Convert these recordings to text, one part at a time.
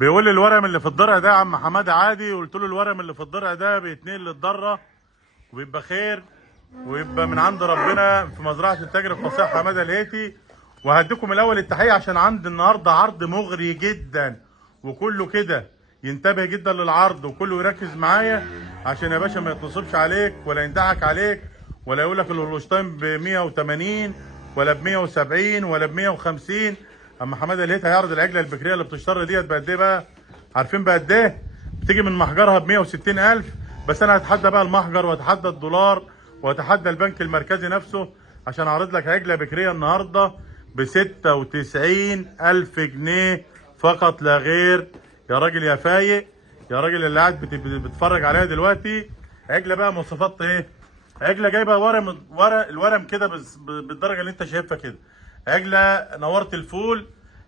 بيقول لي الورم اللي في الضرع ده يا عم حماده عادي. قلت له الورم اللي في الضرع ده بيتنقل للضره وبيبقى خير ويبقى من عند ربنا في مزرعه التاجر الفصيح حماده الهيتي. وهديكم الاول التحيه عشان عندي النهارده عرض مغري جدا، وكله كده ينتبه جدا للعرض وكله يركز معايا عشان يا باشا ما يتصلش عليك ولا يندعك عليك ولا يقول لك الهولشتاين ب 180 ولا ب 170 ولا ب 150. اما حماده الهيتي هيعرض العجله البكريه اللي بتشتر ديت بقد ايه بقى؟ عارفين بقد ايه؟ بتيجي من محجرها ب 160,000. بس انا هتحدى بقى المحجر واتحدى الدولار واتحدى البنك المركزي نفسه عشان اعرض لك عجله بكريه النهارده ب 96,000 جنيه فقط لا غير. يا راجل يا فايق، يا راجل اللي قاعد بتتفرج عليها دلوقتي، عجله بقى مواصفات ايه؟ عجله جايبه الورم كده بالدرجه اللي انت شايفها كده. عجله نورت الفول،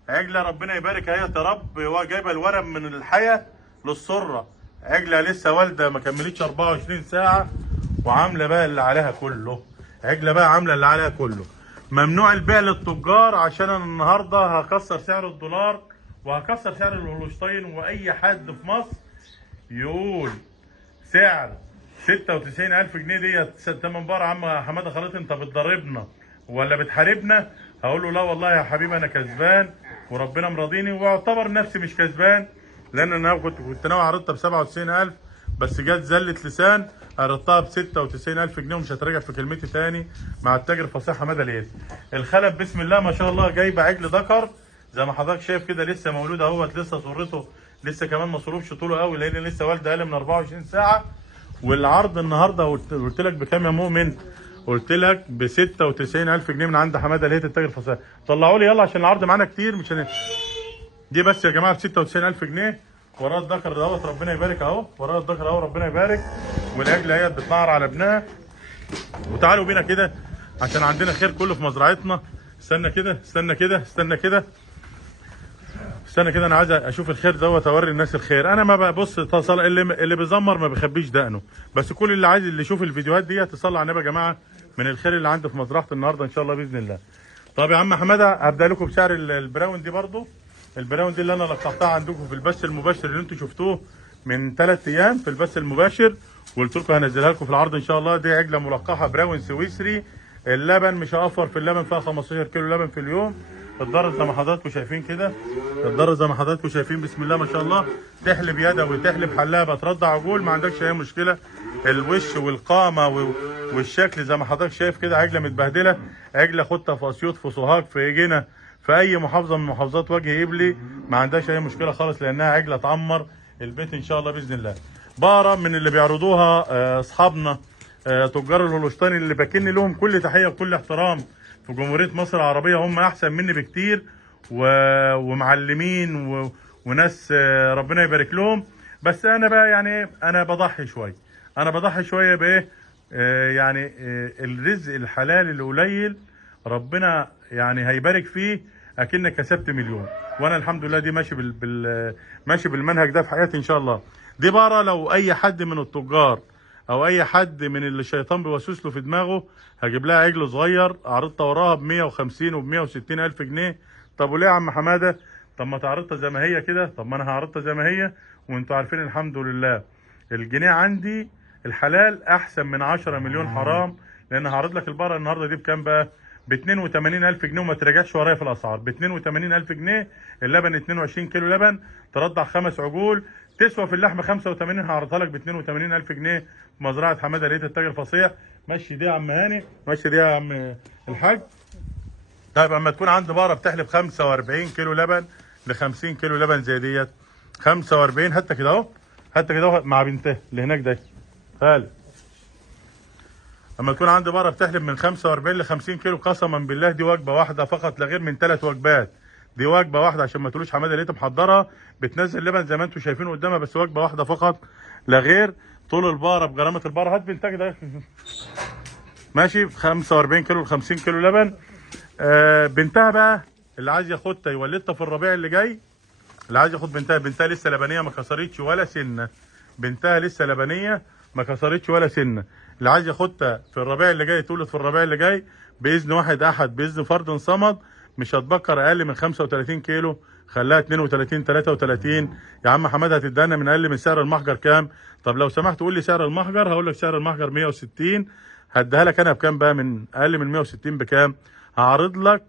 عجله ربنا يبارك اهي يا رب. جايبه الورم من الحياه للسره، عجله لسه والده ما كملتش 24 ساعه وعامله بقى اللي عليها كله. عجله بقى عامله اللي عليها كله. ممنوع البيع للتجار عشان انا النهارده هكسر سعر الدولار وهكسر سعر الهولشتاين. واي حد في مصر يقول سعر 96,000 جنيه ديت تمن بار عم حماده خلاص انت بتضربنا ولا بتحاربنا، هقول له لا والله يا حبيبي انا كسبان وربنا مرضيني واعتبر نفسي مش كسبان، لان انا كنت ناوي اعرضها ب 97,000 بس جت زله لسان عرضتها ب 96,000 جنيه ومش هتراجع في كلمتي تاني مع التاجر فصيح حماده الهيتي. الخلب بسم الله ما شاء الله جايبه عجل ذكر زي ما حضرتك شايف كده لسه مولود اهوت، لسه صورته لسه كمان ما صروفش طوله قوي لان لسه والده اقل من 24 ساعه. والعرض النهارده قلت لك بكام يا مؤمن؟ قلت لك ب 96,000 جنيه من عند حماده الهيتي التاجر الفصيح. طلعوا لي يلا عشان العرض معانا كتير مش دي بس يا جماعه ب 96,000 جنيه. وراه الذكر دوت ربنا يبارك اهو، وراه الذكر اهو ربنا يبارك، والعجله اهي بتنعر على ابنها. وتعالوا بينا كده عشان عندنا خير كله في مزرعتنا. استنى كده استنى كده استنى كده استنى كده، انا عايز اشوف الخير دوت اوري الناس الخير. انا ما ببص اللي بيزمر ما بيخبيش دقنه، بس كل اللي عايز اللي يشوف الفيديوهات دي تصلي على النبي يا جماعه من الخير اللي عندي في مزرعه النهارده ان شاء الله باذن الله. طب يا عم حماده هبدا لكم بسعر البراون دي برضو. البراون دي اللي انا لقطتها عندكم في البث المباشر اللي انتم شفتوه من 3 ايام في البث المباشر، وقلت لكم هنزلها لكم في العرض ان شاء الله. دي عجله ملقحه براون سويسري، اللبن مش هوفر في اللبن، فيها 15 كيلو لبن في اليوم. الضرر زي ما حضراتكم شايفين كده، الضرر زي ما حضراتكم شايفين بسم الله ما شاء الله. تحلب يدوي تحلب حلابه ترضع عجول ما عندكش اي مشكله. الوش والقامه والشكل زي ما حضرتك شايف كده، عجله متبهدله، عجله خدتها في اسيوط في سوهاج في جنة في اي محافظه من محافظات وجه قبلي ما عندهاش اي مشكله خالص لانها عجله تعمر البيت ان شاء الله باذن الله. بقره من اللي بيعرضوها اصحابنا تجار الهولشتاين اللي باكن لهم كل تحيه وكل احترام في جمهوريه مصر العربيه، هم احسن مني بكتير ومعلمين وناس ربنا يبارك لهم. بس انا بقى يعني انا بضحي شويه، انا بضحي شويه بايه؟ يعني الرزق الحلال القليل ربنا يعني هيبارك فيه اكنك كسبت مليون. وانا الحمد لله دي ماشي ماشي بالمنهج ده في حياتي ان شاء الله. دي بقى لو اي حد من التجار او اي حد من اللي الشيطان بيوسوس له في دماغه هجيب لها عجل صغير عرضتها وراها ب 150 وب 160 الف جنيه. طب وليه يا عم حماده؟ طب ما تعرضتها زي ما هي كده. طب ما انا هعرضتها زي ما هي وانتوا عارفين الحمد لله الجنيه عندي الحلال احسن من 10 مليون حرام. لان هعرض لك البقره النهارده دي بكام بقى؟ ب 82,000 جنيه وما تراجعش ورايا في الاسعار. ب 82,000 جنيه اللبن 22 كيلو لبن ترضع 5 عجول تسوى في اللحمه 85. هعرضها لك ب 82,000 جنيه في مزرعه حماده الهيتي التاجر فصيح. مشي دي يا عم هاني، مشي دي يا عم الحاج. طيب اما تكون عندي بقره بتحلب 45 كيلو لبن ل 50 كيلو لبن زي ديت 45 حتى كده اهو، حتى كده اهو مع بنتها اللي هناك ده خالد. اما تكون عندي بقره بتحلب من 45 ل 50 كيلو قسما بالله دي وجبه واحده فقط لا غير من 3 وجبات. دي وجبه واحده عشان ما تقولوش حماده لقيت محضرها بتنزل لبن زي ما انتم شايفين قدامها، بس وجبه واحده فقط لا غير. طول البقره بجرامه البقره هات بنتك ده ماشي 45 كيلو ل 50 كيلو لبن. بنتها بقى اللي عايز ياخدها يولدها في الربيع اللي جاي، اللي عايز ياخد بنتها لسه لبنيه ما كسرتش ولا سنه، بنتها لسه لبنيه ما كسرتش ولا سنه. اللي عايز ياخدها في الربيع اللي جاي تولد في الربيع اللي جاي باذن واحد احد باذن فرد صمد مش هتبكر اقل من 35 كيلو، خليها 32 33. يا عم حماد هتدانا من اقل من سعر المحجر كام؟ طب لو سمحت قول لي سعر المحجر، هقول لك سعر المحجر 160. هديها لك انا بكام بقى؟ من اقل من 160 بكام؟ هعرض لك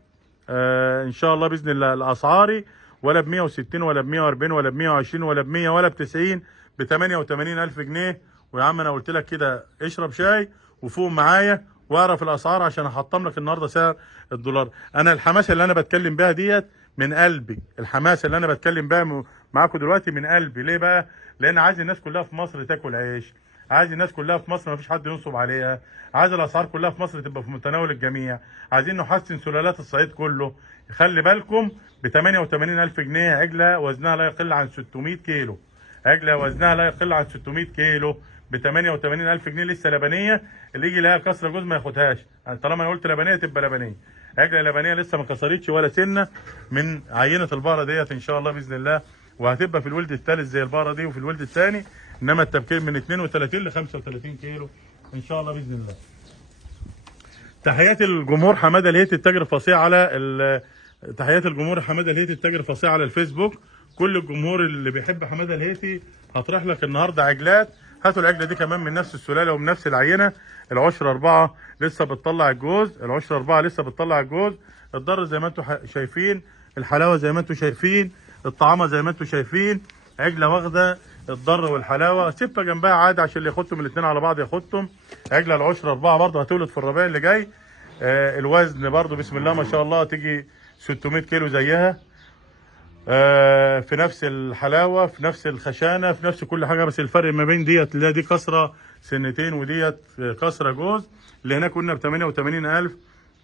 ان شاء الله باذن الله الاسعاري، ولا ب 160 ولا ب 140 ولا ب 120 ولا ب 100 ولا ب 90، ب 88,000 جنيه. ويا عم انا قلت لك كده اشرب شاي وفوق معايا واعرف الاسعار عشان احطم لك النهارده سعر الدولار. انا الحماسه اللي انا بتكلم بيها ديت من قلبي، الحماسه اللي انا بتكلم بيها معاكم دلوقتي من قلبي. ليه بقى؟ لان عايز الناس كلها في مصر تاكل عيش، عايز الناس كلها في مصر ما فيش حد ينصب عليها، عايز الاسعار كلها في مصر تبقى في متناول الجميع، عايزين نحسن سلالات الصعيد كله. خلي بالكم ب 88,000 جنيه عجله وزنها لا يقل عن 600 كيلو، عجله وزنها لا يقل عن 600 كيلو ب 88,000 جنيه لسه لبنيه. اللي يجي لها كسره جوز ما ياخدهاش، يعني طالما انا قلت لبنيه تبقى لبنيه. عجله لبنيه لسه ما كسرتش ولا سنه من عينه البقره ديت ان شاء الله باذن الله، وهتبقى في الولد الثالث زي البقره دي وفي الولد الثاني، انما التبكير من 32 ل 35 كيلو ان شاء الله باذن الله. تحياتي للجمهور حماده الهيتي التاجر الفصيح على تحياتي للجمهور حماده الهيتي التاجر الفصيح على الفيسبوك. كل الجمهور اللي بيحب حماده الهيتي هطرح لك النهارده عجلات. هاتوا العجله دي كمان من نفس السلاله ومن نفس العينه. العشر 4 لسه بتطلع الجوز، العشر 4 لسه بتطلع الجوز. الضر زي ما انتم شايفين، الحلاوه زي ما انتم شايفين، الطعامه زي ما انتم شايفين. عجله واخده الضر والحلاوه، سيبها جنبها عادي عشان اللي ياخدهم الاثنين على بعض ياخدهم. عجله العشر 4 برضه هتولد في الربيع اللي جاي. الوزن برضه بسم الله ما شاء الله تيجي 600 كيلو زيها. في نفس الحلاوه، في نفس الخشانه، في نفس كل حاجه، بس الفرق ما بين ديت اللي دي كسره سنتين وديت كسره جوز. اللي هناك قلنا ب 88,000،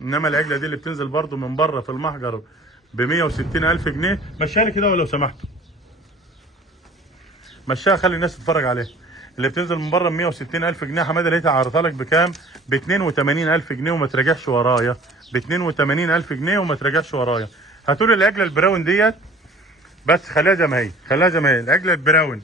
انما العجله دي اللي بتنزل برضو من بره في المحجر ب 160,000 جنيه. مشيها لي كده ولو سمحتوا، مشيها خلي الناس تتفرج عليها. اللي بتنزل من بره ب 160,000 جنيه حماده لقيتها عرضها لك بكام؟ ب 82,000 جنيه وما تراجعش ورايا، ب 82,000 جنيه وما تراجعش ورايا. هاتولي العجله البراون ديت بس خليها زي ما هي، خليها زي ما هي. العجله البراون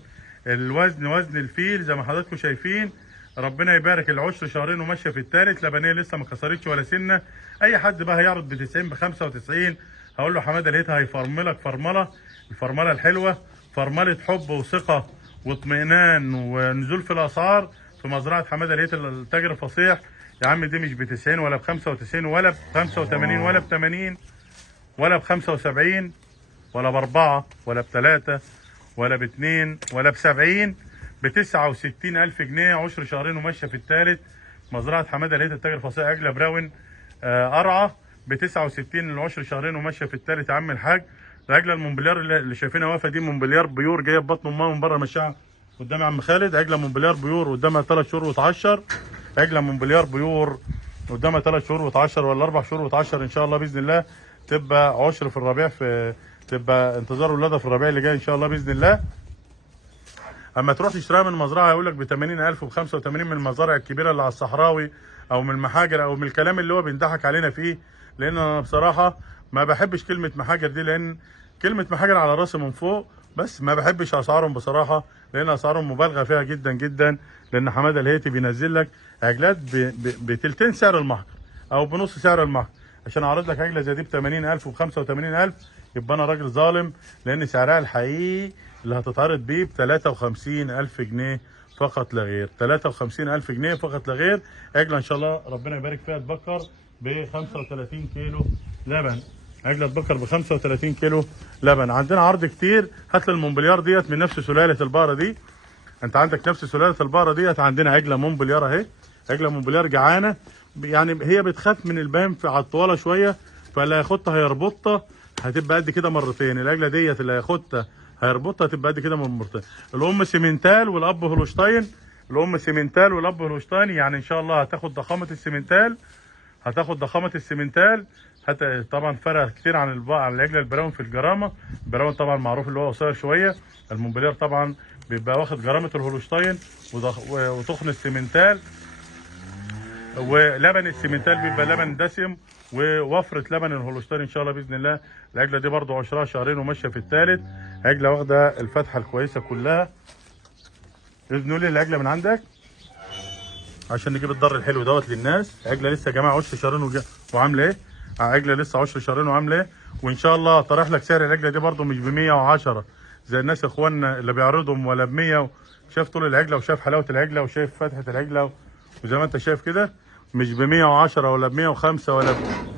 الوزن وزن الفيل زي ما حضراتكم شايفين. ربنا يبارك، العشر شهرين وماشيه في الثالث، لبنيه لسه ما كسرتش ولا سنه. اي حد بقى هيعرض ب 90 ب 95 هقول له حماده لقيتها هيفرملك فرمله، الفرمله الحلوه، فرمله حب وثقه واطمئنان ونزول في الاسعار في مزرعه حماده لقيت التاجر الفصيح. يا عم دي مش ب 90 ولا ب 95 ولا ب 85 ولا ب 80 ولا ب 75 ولا ب4 ولا ب3 ولا ب2 ولا ب70، ب 69,000 جنيه عشر شهرين وماشيه في الثالث. مزرعه حماده لقيت التاجر الفصيح عجله براون قرعه ب 69 العشر شهرين وماشيه في الثالث. يا عم الحاج العجله المونبليار اللي شايفينها واقفه دي مونبليار بيور جايه ببطن امها من بره ماشيه قدام عم خالد. عجله مونبليار بيور قدامها 3 شهور وتعشر، عجله مونبليار بيور قدامها 3 شهور وتعشر ولا 4 شهور وتعشر ان شاء الله باذن الله. تبقى عشر في الربيع، في تبقى انتظار ولادها في الربيع اللي جاي ان شاء الله باذن الله. اما تروح تشتريها من مزرعه يقول لك ب 80,000 وب 85 من المزارع الكبيره اللي على الصحراوي او من المحاجر او من الكلام اللي هو بينضحك علينا فيه. لان انا بصراحه ما بحبش كلمه محاجر دي، لان كلمه محاجر على راسي من فوق، بس ما بحبش اسعارهم بصراحه، لان اسعارهم مبالغه فيها جدا جدا. لان حماده الهيتي بينزل لك عجلات بتلتين سعر المحجر او بنص سعر المحجر. عشان اعرض لك عجله زي دي ب 80,000 وب 85,000 يبقى انا راجل ظالم، لان سعرها الحقيقي اللي هتتعرض بيه ب 53,000 جنيه فقط لا غير، 53,000 جنيه فقط لا غير. عجله ان شاء الله ربنا يبارك فيها تبكر ب 35 كيلو لبن، عجله تبكر ب 35 كيلو لبن. عندنا عرض كتير. هات لي المونبليار ديت من نفس سلاله البقره دي، انت عندك نفس سلاله البقره ديت. عندنا عجله مونبليار اهي، عجله مونبليار جعانه، يعني هي بتخاف من البهام على الطواله شويه، فاللي هياخدها هيربطها هتبقى قد كده مرتين. العجله ديت اللي هياخدها هيربطها تبقى قد كده مرتين. الام سيمنتال والاب هولشتاين، الام سيمنتال والاب هولشتاين، يعني ان شاء الله هتاخد ضخامه السيمنتال، هتاخد ضخامه السيمنتال. طبعا فرق كتير عن العجله البراون في الجرامه. البراون طبعا معروف اللي هو قصير شويه، المونبليار طبعا بيبقى واخد جرامه الهولشتاين وتخن السيمنتال، ولبن السيمنتال بيبقى لبن دسم ووفره لبن الهولشتاين ان شاء الله باذن الله. العجله دي برضو عشرها شهرين وماشيه في الثالث، عجله واخده الفتحه الكويسه كلها. اذنوا لي العجله من عندك عشان نجيب الضر الحلو دوت للناس. عجله لسه يا جماعه عشر شهرين وعامله ايه؟ عجله لسه عشر شهرين وعامله ايه. وان شاء الله طرح لك سعر العجله دي برده مش ب 110 زي الناس اخواننا اللي بيعرضهم، ولا ب 100. شايف طول العجله وشايف حلاوه العجله وشايف فتحه العجله، وزي ما انت شايف كده مش ب 110 ولا ب 105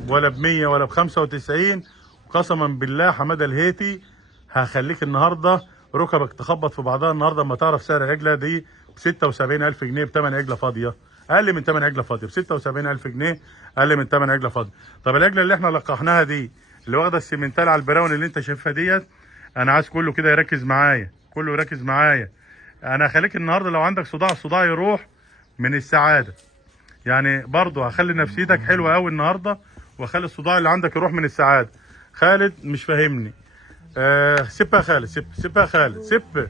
ولا ب 100 ولا ب 95. قسما بالله حماده الهيتي هخليك النهارده ركبك تخبط في بعضها النهارده اما تعرف سعر العجله دي ب 76,000 جنيه بثمن عجله فاضيه، اقل من ثمن عجله فاضيه ب 76,000 جنيه، اقل من ثمن عجله فاضيه. طب العجله اللي احنا لقحناها دي اللي واخده السيمنتال على البراون اللي انت شايفها ديت، انا عايز كله كده يركز معايا، كله يركز معايا. انا هخليك النهارده لو عندك صداع، الصداع يروح من السعاده. يعني برضه هخلي نفسيتك حلوه قوي النهارده، واخلي الصداع اللي عندك يروح من السعاده. خالد مش فاهمني. سيبها يا خالد، سيبها يا خالد، سيب.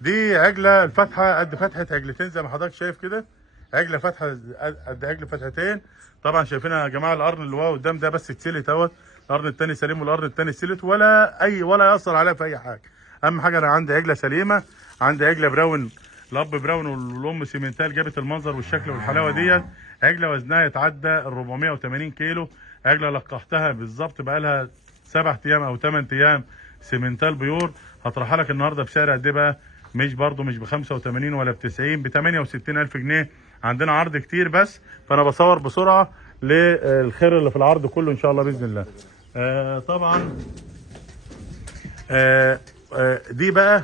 دي عجله الفتحه قد فتحه عجلتين زي ما حضرتك شايف كده، عجله فتحه قد عجل فتحتين. طبعا شايفينها يا جماعه، القرن اللي هو قدام ده بس اتسلت اهوت، القرن الثاني سليم والقرن الثاني اتسلت، ولا ياثر عليها في اي حاجه. اهم حاجه انا عندي عجله سليمه، عندي عجله براون، الاب براون والام سيمنتال، جابت المنظر والشكل والحلاوه ديت. عجله وزنها يتعدى ال 480 كيلو، عجله لقحتها بالظبط بقى لها 7 ايام او 8 ايام سيمنتال بيور. هطرحها لك النهارده بسعر قد ايه بقى؟ مش برضه مش ب 85 ولا ب 90، ب 68,000 جنيه. عندنا عرض كتير بس فانا بصور بسرعه للخير اللي في العرض كله ان شاء الله باذن الله. طبعا دي بقى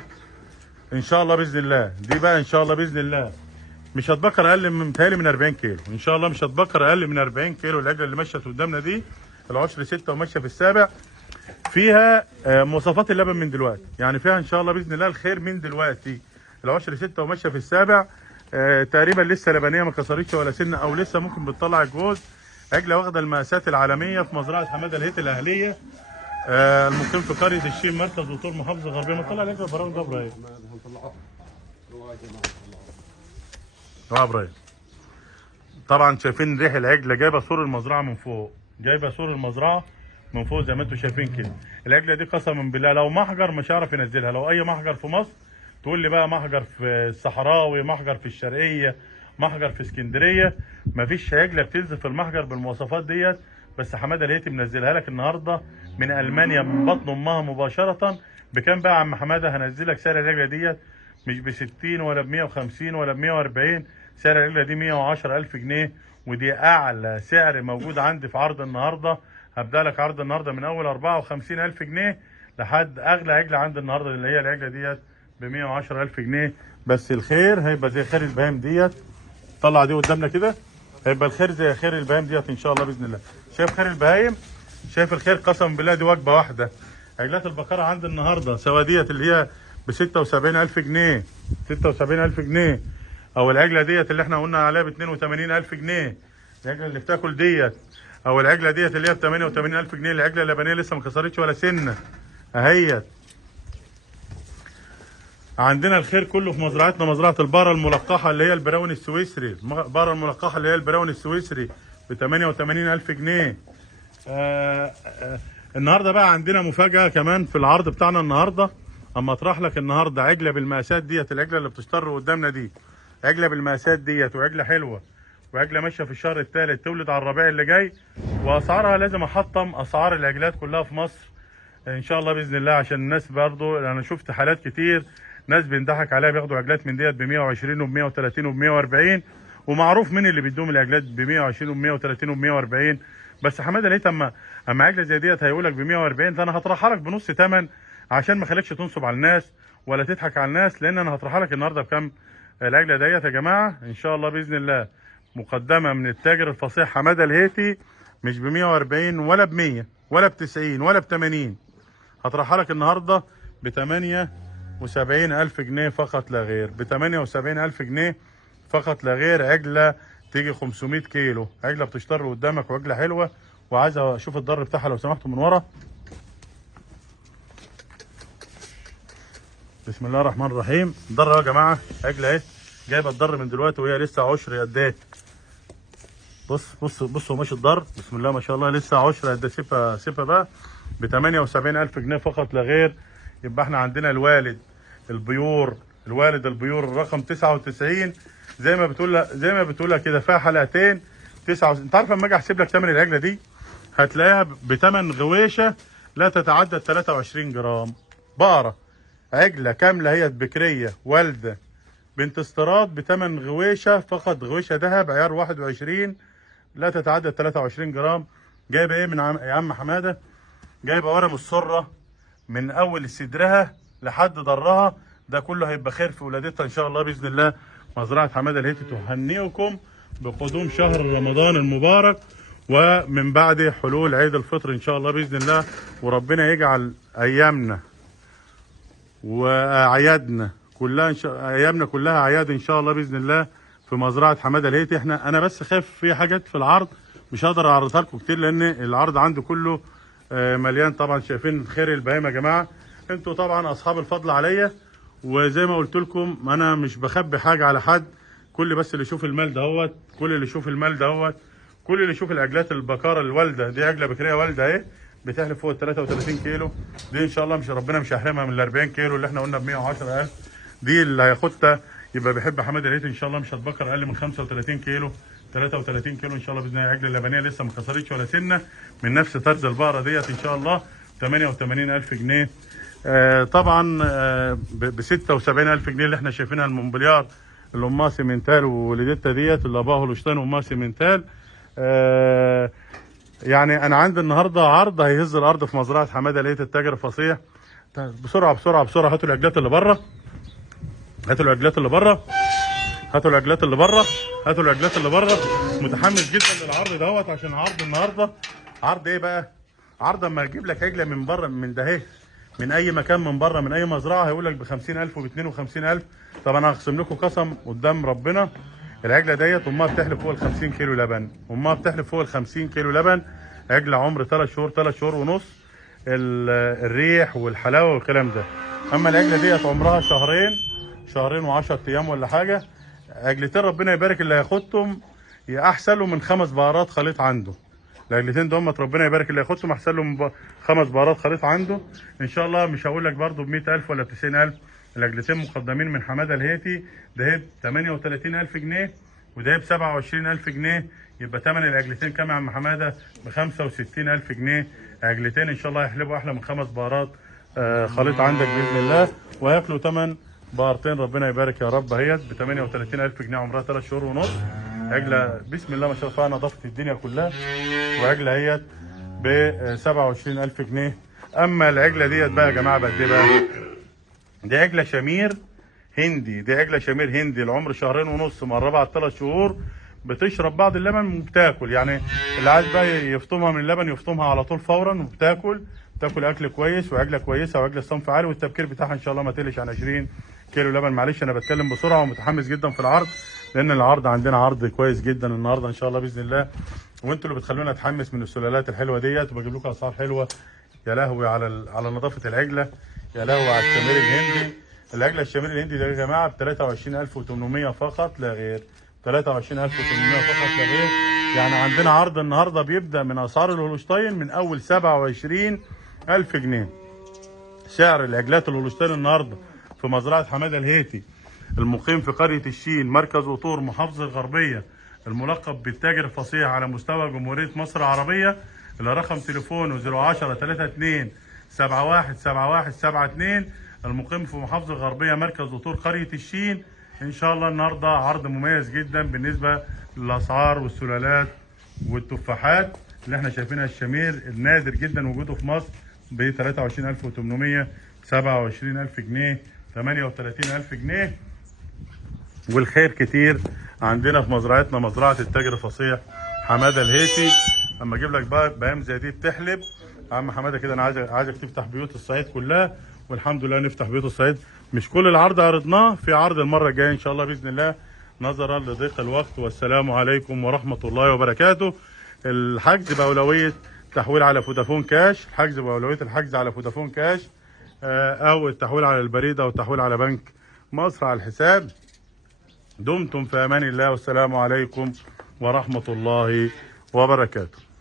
ان شاء الله باذن الله، دي بقى ان شاء الله باذن الله مش هتبكر اقل من متهيألي من 40 كيلو ان شاء الله، مش هتبكر اقل من 40 كيلو. العجله اللي ماشيه قدامنا دي العشر 6 وماشيه في السابع، فيها مواصفات اللبن من دلوقتي، يعني فيها ان شاء الله باذن الله الخير من دلوقتي. العشر 6 وماشيه في السابع، تقريبا لسه لبنيه ما كسرتش ولا سنه، او لسه ممكن بتطلع الجوز. عجله واخده المقاسات العالميه في مزرعه حماده الهيتي الاهليه، المقيم في قريه الشيم مركز وطول محافظه غربيه. ما تطلع العجله براون ده ابراهيم. ابراهيم طبعا شايفين ريح العجله، جايبه سور المزرعه من فوق، جايبه سور المزرعه من فوق زي ما انتم شايفين كده. العجله دي قسما بالله لو محجر مش هيعرف ينزلها، لو اي محجر في مصر تقول لي بقى محجر في الصحراوي، محجر في الشرقيه، محجر في اسكندريه، مفيش عجله بتنزل في المحجر بالمواصفات ديت. بس حماده الهيتي منزلها لك النهارده من المانيا من بطن امها مباشره. بكام بقى يا عم حماده؟ هنزلك سعر العجله ديت مش ب 60 ولا ب 150 ولا ب 140، سعر العجله دي 110,000 جنيه، ودي اعلى سعر موجود عندي في عرض النهارده. هبدا لك عرض النهارده من اول 54,000 جنيه لحد اغلى عجله عندي النهارده اللي هي العجله ديت ب 110,000 جنيه. بس الخير هيبقى زي خير البهايم ديت، طلع دي قدامنا كده، هيبقى الخير زي خير البهايم ديت ان شاء الله باذن الله. شايف خير البهايم؟ شايف الخير؟ قسما بالله دي وجبه واحده. عجلات البقره عندي النهارده سواء ديت اللي هي ب 76,000 جنيه، 76,000 جنيه، او العجله ديت اللي احنا قلنا عليها ب 82,000 جنيه، العجله اللي بتاكل ديت، او العجله ديت اللي هي ب 88,000 جنيه، العجله اللبنيه لسه ما كسرتش ولا سنه اهيت. عندنا الخير كله في مزرعتنا، مزرعه البقره الملقحه اللي هي البراون السويسري، البقره الملقحه اللي هي البراون السويسري ب 88,000 جنيه. النهارده بقى عندنا مفاجاه كمان في العرض بتاعنا النهارده، اما اطرح لك النهارده عجله بالمقاسات ديت، العجله اللي بتشتر قدامنا دي عجله بالمقاسات ديت، وعجله حلوه، وعجله ماشيه في الشهر الثالث تولد على الربيع اللي جاي. واسعارها لازم احطم اسعار العجلات كلها في مصر ان شاء الله باذن الله، عشان الناس برضو انا شفت حالات كتير ناس بينضحك عليها بياخدوا عجلات من ديت ب 120 وب 130 وب 140، ومعروف مين اللي بيدوم العجلات ب 120 وب 130 وب 140. بس حماده لقيت اما عجله زي ديت هيقول لك ب 140، فانا هطرحها لك بنص ثمن عشان ما اخليكش تنصب على الناس ولا تضحك على الناس، لان انا هطرحها لك النهارده بكام العجله ديت يا جماعه ان شاء الله باذن الله. مقدمه من التاجر الفصيح حماده الهيتي، مش ب 140 ولا ب 100 ولا ب 90 ولا ب 80، هطرحها لك النهارده ب 78,000 جنيه فقط لا غير، ب 78,000 جنيه فقط لا غير. عجله تيجي 500 كيلو، عجله بتشتر قدامك وعجله حلوه. وعايز اشوف الضر بتاعها لو سمحتوا من ورا. بسم الله الرحمن الرحيم. الضر يا جماعه عجله اهي جايبه الضر من دلوقتي وهي لسه عشر قد ايه. بصوا ماشي الضر بسم الله ما شاء الله لسه عشر قد ايه. سيبها بقى ب 78,000 جنيه فقط لا غير. يبقى احنا عندنا الوالد البيور الرقم 99 زي ما بتقولها كده، فيها حلقتين 9. انت عارف لما اجي احسب لك ثمن العجله دي هتلاقيها بتمن غويشه لا تتعدى 23 جرام. بقره عجله كامله هي بكريه والده بنت استيراد بتمن غويشه فقط، غويشه ذهب عيار 21 لا تتعدى 23 جرام. جايبه ايه من يا عم حماده؟ جايبه ورم السره من اول صدرها لحد ضرها، ده كله هيبقى خير في ولادتها ان شاء الله باذن الله. مزرعه حماده الهيتي تهنئكم بقدوم شهر رمضان المبارك، ومن بعد حلول عيد الفطر ان شاء الله باذن الله. وربنا يجعل ايامنا واعيادنا كلها ايامنا كلها اعياد ان شاء الله باذن الله في مزرعه حماده الهيتي. انا بس خايف في حاجات في العرض مش هقدر اعرضها لكم كتير، لان العرض عنده كله مليان. طبعا شايفين خير البهايم يا جماعه، انتوا طبعا اصحاب الفضل عليا، وزي ما قلت لكم انا مش بخبي حاجه على حد. كل بس اللي يشوف المال دهوت، كل اللي يشوف المال دهوت، كل اللي يشوف العجلات البكاره الوالده دي، عجله بكريه والده اهي بتحلف فوق ال 33 كيلو. دي ان شاء الله مش ربنا مش هيحرمها من ال 40 كيلو اللي احنا قلنا ب 110,000. دي اللي هياخدها يبقى بيحب حماده الهيتي ان شاء الله مش هتبكر اقل من 35 كيلو 33 كيلو ان شاء الله باذن الله. العجله اللبنيه لسه ما كسرتش ولا سنه من نفس طرز البقره ديت ان شاء الله. 88,000 جنيه. طبعا ب 76,000 جنيه اللي احنا شايفينها المونبليار اللي امها سيمنتال وولدتها ديت اللي ابوها هولشتاين وامها سيمنتال. يعني انا عندي النهارده عرض هيهز الارض في مزرعه حماده الهيتي التاجر الفصيح. بسرعه بسرعه بسرعه هاتوا العجلات اللي بره، هاتوا العجلات اللي بره، هاتوا العجلات اللي بره، هاتوا العجلات اللي بره. متحمس جدا للعرض دوت عشان عرض النهارده. عرض ايه بقى؟ عرض اما اجيب لك عجله من بره من ده اهي من اي مكان من بره من اي مزرعه هيقول لك ب 50,000 وب 52,000. طب انا هقسم لكم قسم قدام ربنا. العجله ديت امها بتحلف فوق ال 50 كيلو لبن، امها بتحلف فوق ال 50 كيلو لبن. عجله عمر 3 شهور 3 شهور ونص، الريح والحلاوه والكلام ده. اما العجله ديت عمرها شهرين و10 ايام ولا حاجه. عجلتين ربنا يبارك اللي هياخدهم احسن له من 5 بقرات خليط عنده. العجلتين دول ربنا يبارك اللي هياخدهم احسن له من 5 بقرات خليط عنده ان شاء الله. مش هقول لك برده ب 100,000 ولا ب 90,000. العجلتين مقدمين من حماده الهيتي، ده هي ب 38,000 جنيه وده ب 27,000 جنيه. يبقى ثمن العجلتين كام يا عم حماده؟ ب 65,000 جنيه. عجلتين ان شاء الله هيحلبوا احلى من 5 بقرات خليط عندك باذن الله، وهياكلوا 8 بقرتين ربنا يبارك يا رب. اهيت ب 38,000 جنيه عمرها 3 شهور ونص. عجله بسم الله ما شاء الله فيها نظافه الدنيا كلها، وعجله اهيت ب 27,000 جنيه. اما العجله ديت بقى يا جماعه بقد ايه بقى؟ دي عجله شمير هندي، دي عجله شمير هندي العمر 2.5 شهور مقربه على 3 شهور. بتشرب بعض اللبن وبتاكل، يعني اللي عايز بقى يفطمها من اللبن يفطمها على طول فورا، وبتاكل اكل كويس، وعجله كويسه وعجله صنف عالي. والتبكير بتاعها ان شاء الله ما تقلش عن 20 كيلو لبن. معلش انا بتكلم بسرعه ومتحمس جدا في العرض، لان العرض عندنا عرض كويس جدا النهارده ان شاء الله باذن الله. وانتوا اللي بتخلونا اتحمس من السلالات الحلوه ديت، وبجيب لكم اسعار حلوه. يا لهوي على نظافه العجله، يا لهوي على الشمير الهندي. العجله الشمير الهندي ده يا جماعه ب 23,800 فقط لا غير. 23,800 فقط لا غير. يعني عندنا عرض النهارده بيبدا من اسعار الهولشتاين من اول 27,000 جنيه. سعر العجلات الهولشتاين النهارده في مزرعه حماده الهيتي المقيم في قريه الشين مركز وطور محافظه الغربيه، الملقب بالتاجر الفصيح على مستوى جمهوريه مصر العربيه. اللي رقم تليفونه 010 32 71 71 72. المقيم في محافظه الغربيه مركز وطور قريه الشين. ان شاء الله النهارده عرض مميز جدا بالنسبه للاسعار والسلالات والتفاحات اللي احنا شايفينها. الشمير النادر جدا وجوده في مصر ب 23,800 27,000 جنيه 38,000 جنيه. والخير كتير عندنا في مزرعتنا مزرعه التاجر الفصيح حماده الهيتي. اما اجيب لك بقى بهايم زي دي بتحلب يا عم حماده كده. انا عايزك تفتح بيوت الصعيد كلها، والحمد لله نفتح بيوت الصعيد. مش كل العرض عرضناه، في عرض المره الجايه ان شاء الله باذن الله نظرا لضيق الوقت. والسلام عليكم ورحمه الله وبركاته. الحجز باولويه تحويل على فودافون كاش، الحجز باولويه الحجز على فودافون كاش او التحويل على البريد او التحويل على بنك مصر على الحساب. دمتم في امان الله، والسلام عليكم ورحمه الله وبركاته.